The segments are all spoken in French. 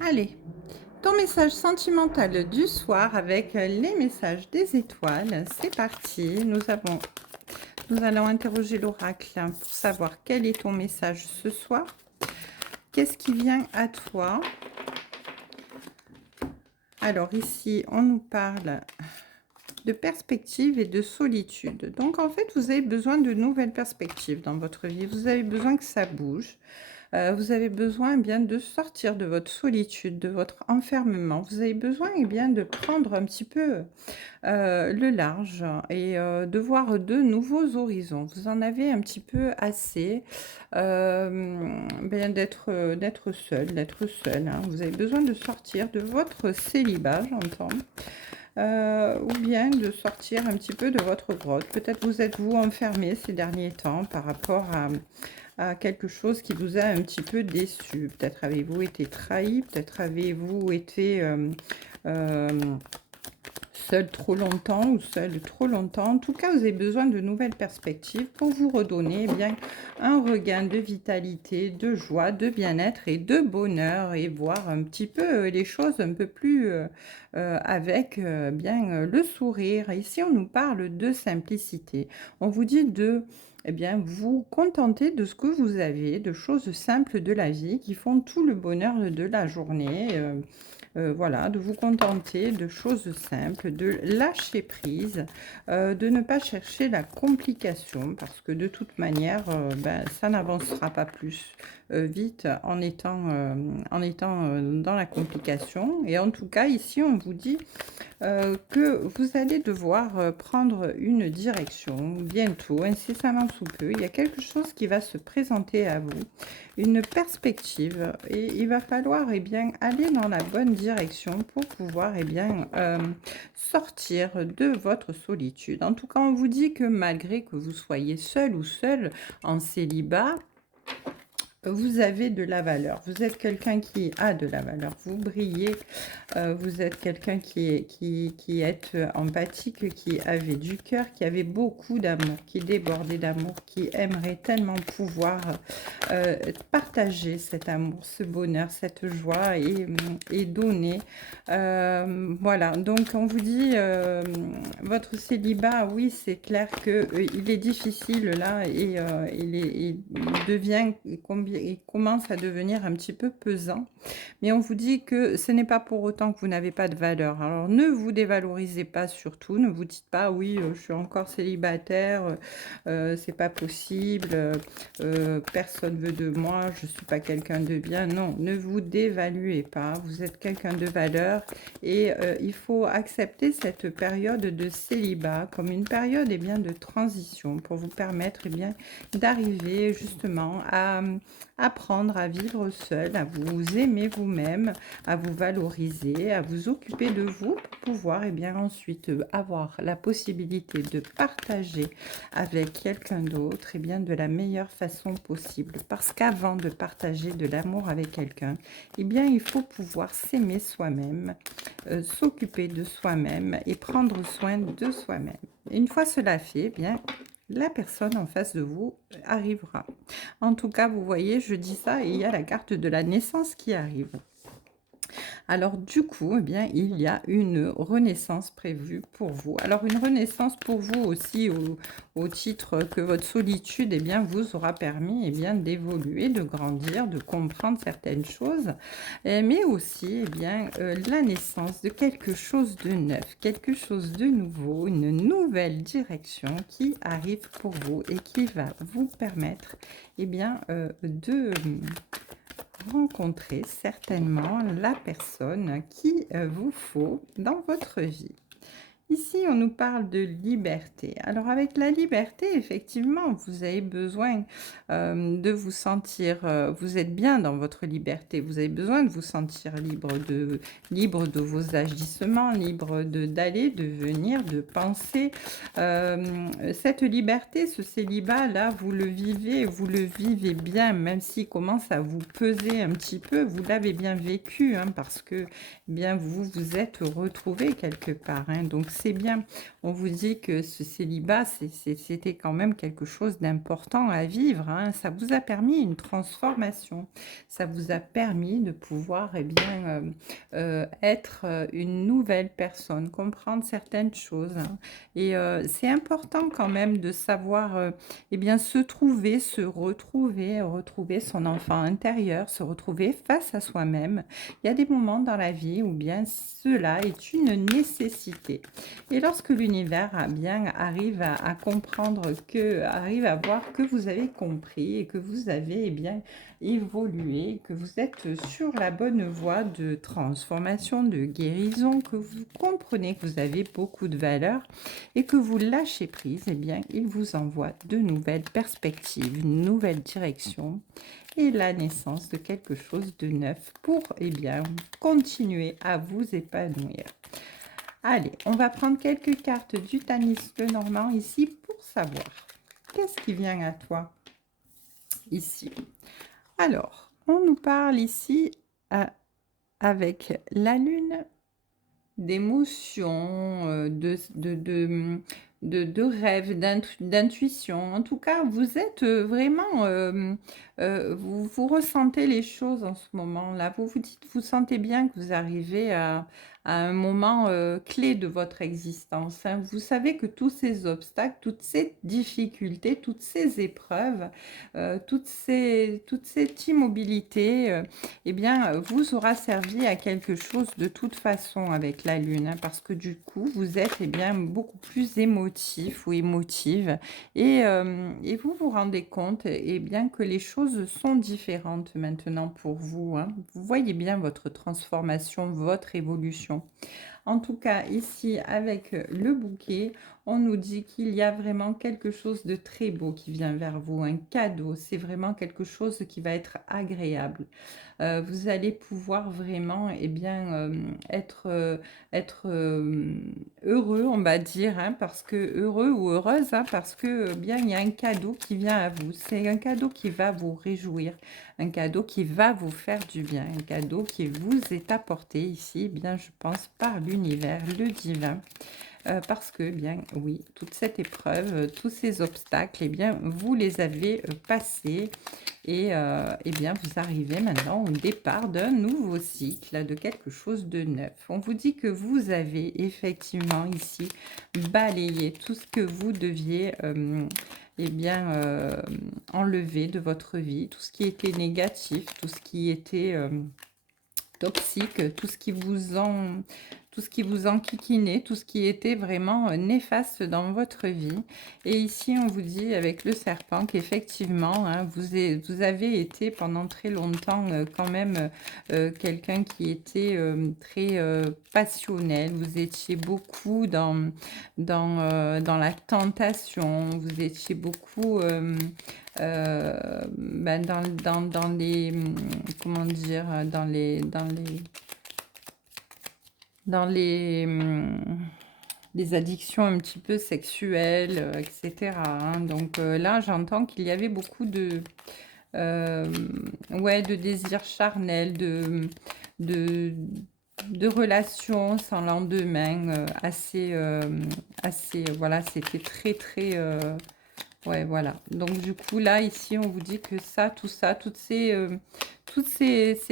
Allez, ton message sentimental du soir avec les messages des étoiles. C'est parti. Nous allons interroger l'oracle pour savoir quel est ton message ce soir. Qu'est-ce qui vient à toi? Alors ici, on nous parle de perspective et de solitude. Donc en fait, vous avez besoin de nouvelles perspectives dans votre vie. Vous avez besoin que ça bouge. Vous avez besoin bien de sortir de votre solitude, de votre enfermement. Vous avez besoin bien de prendre un petit peu le large et de voir de nouveaux horizons. Vous en avez un petit peu assez bien d'être seul, hein. Vous avez besoin de sortir de votre célibat, j'entends. Ou bien de sortir un petit peu de votre grotte. Peut-être vous êtes-vous enfermé ces derniers temps par rapport à quelque chose qui vous a un petit peu déçu. Peut-être avez-vous été trahi, peut-être avez-vous été euh, seul trop longtemps ou seul trop longtemps. En tout cas, vous avez besoin de nouvelles perspectives pour vous redonner bien un regain de vitalité, de joie, de bien-être et de bonheur et voir un petit peu les choses un peu plus avec le sourire. Ici, on nous parle de simplicité. On vous dit de vous contenter de ce que vous avez, de choses simples de la vie qui font tout le bonheur de la journée. Voilà, de vous contenter de choses simples, de lâcher prise, de ne pas chercher la complication parce que de toute manière, ça n'avancera pas plus vite en étant dans la complication. Et en tout cas, ici, on vous dit que vous allez devoir prendre une direction bientôt, incessamment sous peu. Il y a quelque chose qui va se présenter à vous, une perspective, et il va falloir aller dans la bonne direction pour pouvoir sortir de votre solitude. En tout cas, on vous dit que malgré que vous soyez seul ou seul en célibat, vous avez de la valeur, vous êtes quelqu'un qui a de la valeur, vous brillez, vous êtes quelqu'un qui est empathique, qui avait du cœur, qui avait beaucoup d'amour, qui débordait d'amour, qui aimerait tellement pouvoir partager cet amour, ce bonheur, cette joie et donner. Voilà, donc on vous dit, votre célibat, oui, c'est clair que il est difficile là et il devient, il commence à devenir un petit peu pesant. Mais on vous dit que ce n'est pas pour autant que vous n'avez pas de valeur. Alors ne vous dévalorisez pas surtout, ne vous dites pas oui, je suis encore célibataire, c'est pas possible, personne veut de moi, je suis pas quelqu'un de bien. Non, ne vous dévaluez pas, vous êtes quelqu'un de valeur et il faut accepter cette période de célibat comme une période de transition pour vous permettre d'arriver justement à apprendre à vivre seul, à vous aimer vous-même, à vous valoriser, à vous occuper de vous pour pouvoir ensuite avoir la possibilité de partager avec quelqu'un d'autre de la meilleure façon possible. Parce qu'avant de partager de l'amour avec quelqu'un, il faut pouvoir s'aimer soi-même, s'occuper de soi-même et prendre soin de soi-même. Une fois cela fait, la personne en face de vous arrivera. En tout cas, vous voyez, je dis ça et il y a la carte de la naissance qui arrive. Alors du coup, il y a une renaissance prévue pour vous. Alors une renaissance pour vous aussi au titre que votre solitude vous aura permis d'évoluer, de grandir, de comprendre certaines choses, mais aussi la naissance de quelque chose de neuf, quelque chose de nouveau, une nouvelle direction qui arrive pour vous et qui va vous permettre de rencontrer certainement la personne qui vous faut dans votre vie. Ici, on nous parle de liberté. Alors, avec la liberté, effectivement, vous avez besoin de vous sentir, vous êtes bien dans votre liberté, vous avez besoin de vous sentir libre de vos agissements, libre d'aller, de venir, de penser. Cette liberté, ce célibat-là, vous le vivez bien, même s'il commence à vous peser un petit peu, vous l'avez bien vécu, hein, parce que vous vous êtes retrouvé quelque part, hein. Donc c'est bien. On vous dit que ce célibat, c'était quand même quelque chose d'important à vivre, hein. Ça vous a permis une transformation. Ça vous a permis de pouvoir, eh bien, être une nouvelle personne, comprendre certaines choses, hein. Et c'est important quand même de savoir, eh bien, se trouver, se retrouver, retrouver son enfant intérieur, se retrouver face à soi-même. Il y a des moments dans la vie où bien cela est une nécessité. Et lorsque l'univers arrive à comprendre que, arrive à voir que vous avez compris et que vous avez bien évolué, que vous êtes sur la bonne voie de transformation, de guérison, que vous comprenez que vous avez beaucoup de valeur et que vous lâchez prise, eh bien, il vous envoie de nouvelles perspectives, une nouvelle direction et la naissance de quelque chose de neuf pour, eh bien, continuer à vous épanouir. Allez, on va prendre quelques cartes du Tanis Lenormand ici pour savoir qu'est-ce qui vient à toi ici. Alors, on nous parle ici avec la lune d'émotions, de rêves, d'intuition. En tout cas, vous êtes vraiment, vous ressentez les choses en ce moment-là. Vous sentez bien que vous arrivez à un moment clé de votre existence, hein. Vous savez que tous ces obstacles, toutes ces difficultés, toutes ces épreuves, toute cette immobilité, eh bien, vous aura servi à quelque chose de toute façon avec la lune, hein, parce que du coup, vous êtes, eh bien, beaucoup plus émotif ou émotive et vous vous rendez compte, eh bien, que les choses sont différentes maintenant pour vous, hein. Vous voyez bien votre transformation, votre évolution. En tout cas, ici, avec le bouquet, on nous dit qu'il y a vraiment quelque chose de très beau qui vient vers vous, un cadeau. C'est vraiment quelque chose qui va être agréable. Vous allez pouvoir vraiment, eh bien, être heureux, on va dire, hein, parce que heureux ou heureuse, hein, parce que bien, il y a un cadeau qui vient à vous. C'est un cadeau qui va vous réjouir, un cadeau qui va vous faire du bien, un cadeau qui vous est apporté ici, eh bien, je pense, par l'univers, le divin. Parce que, bien, oui, toute cette épreuve, tous ces obstacles, eh bien, vous les avez passés et eh bien, vous arrivez maintenant au départ d'un nouveau cycle, de quelque chose de neuf. On vous dit que vous avez effectivement ici balayé tout ce que vous deviez eh bien, enlever de votre vie, tout ce qui était négatif, tout ce qui était toxique, tout ce qui vous enquiquinait, tout ce qui était vraiment néfaste dans votre vie. Et ici, on vous dit avec le serpent qu'effectivement, hein, vous avez été pendant très longtemps quand même quelqu'un qui était très passionnel. Vous étiez beaucoup dans la tentation, vous étiez beaucoup ben dans les, comment dire, dans les addictions un petit peu sexuelles, etc., hein. Donc là, j'entends qu'il y avait beaucoup euh, ouais, de désirs charnels, de, de relations sans lendemain, assez, voilà, c'était très, très... ouais, voilà. Donc du coup, là, ici, on vous dit que ça, tout ça, toutes ces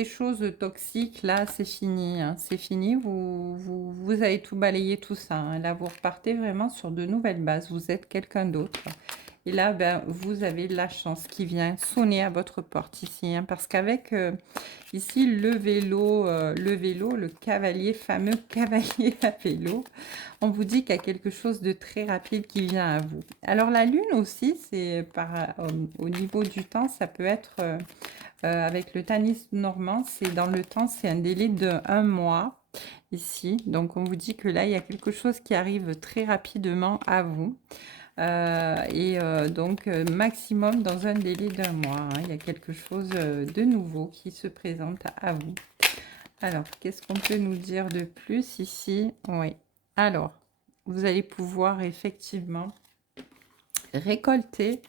choses toxiques, là, c'est fini, hein. C'est fini, vous avez tout balayé, tout ça, hein. Là, vous repartez vraiment sur de nouvelles bases. Vous êtes quelqu'un d'autre. Et là, ben, vous avez la chance qui vient sonner à votre porte ici, hein, parce qu'avec ici le cavalier, fameux cavalier à vélo, on vous dit qu'il y a quelque chose de très rapide qui vient à vous. Alors la lune aussi, c'est au niveau du temps, ça peut être avec le Tanis normand, c'est dans le temps, c'est un délai de 1 mois ici. Donc on vous dit que là, il y a quelque chose qui arrive très rapidement à vous. Donc maximum dans un délai d'1 mois, hein, il y a quelque chose de nouveau qui se présente à vous. Alors, qu'est-ce qu'on peut nous dire de plus ici? Oui. Alors, vous allez pouvoir effectivement récolter,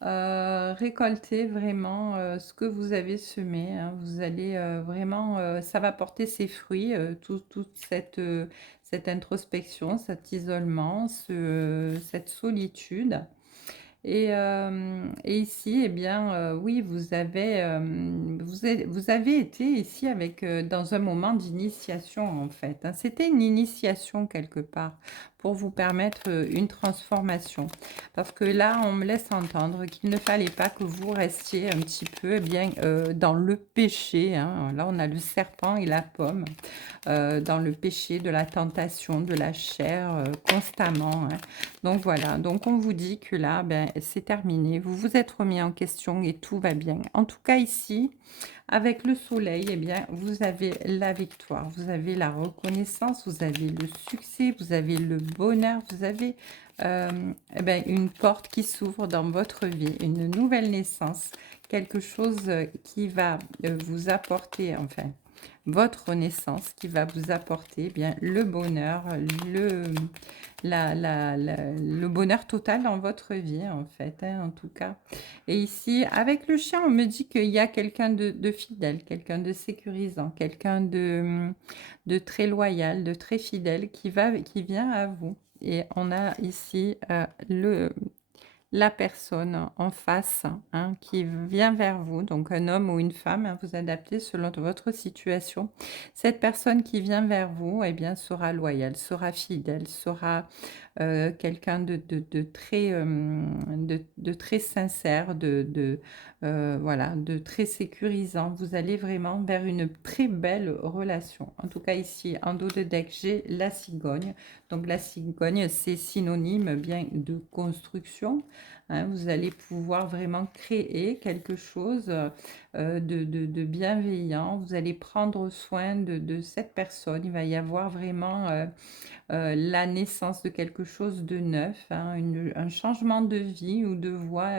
récolter vraiment, ce que vous avez semé, hein. Vous allez, vraiment, ça va porter ses fruits, toute cette introspection, cet isolement, cette solitude. Et ici, eh bien, oui, vous avez été ici avec, dans un moment d'initiation, en fait, hein. C'était une initiation quelque part pour vous permettre, une transformation. Parce que là, on me laisse entendre qu'il ne fallait pas que vous restiez un petit peu, eh bien, dans le péché, hein. Là, on a le serpent et la pomme, dans le péché de la tentation, de la chair, constamment, hein. Donc voilà, donc on vous dit que là, ben, c'est terminé. Vous vous êtes remis en question et tout va bien. En tout cas ici, avec le soleil, eh bien, vous avez la victoire, vous avez la reconnaissance, vous avez le succès, vous avez le bonheur, vous avez eh ben, une porte qui s'ouvre dans votre vie, une nouvelle naissance, quelque chose qui va vous apporter, enfin, votre naissance qui va vous apporter, eh bien, le bonheur, le, le bonheur total dans votre vie, en fait, hein, en tout cas. Et ici, avec le chien, on me dit qu'il y a quelqu'un de fidèle, quelqu'un de sécurisant, quelqu'un de très loyal, de très fidèle qui vient à vous. Et on a ici la personne en face, hein, qui vient vers vous, donc un homme ou une femme, hein, vous adaptez selon votre situation. Cette personne qui vient vers vous, eh bien, sera loyale, sera fidèle, sera quelqu'un de très, de très sincère, voilà, de très sécurisant. Vous allez vraiment vers une très belle relation. En tout cas, ici, en dos de deck, j'ai la cigogne. Donc, la cigogne, c'est synonyme bien de construction, hein. Vous allez pouvoir vraiment créer quelque chose de bienveillant. Vous allez prendre soin de cette personne. Il va y avoir vraiment la naissance de quelque chose de neuf, hein, un changement de vie ou de voie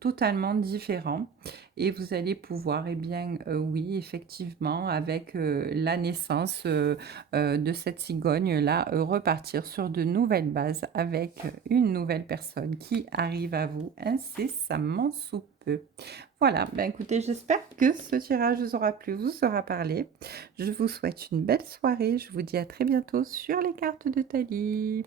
totalement différent. Et vous allez pouvoir, eh bien, oui, effectivement, avec la naissance de cette cigogne-là, repartir sur de nouvelles bases avec une nouvelle personne qui arrive à vous incessamment sous peu. Voilà, ben écoutez, j'espère que ce tirage vous aura plu, vous aura parlé. Je vous souhaite une belle soirée. Je vous dis à très bientôt sur les cartes de Thalie.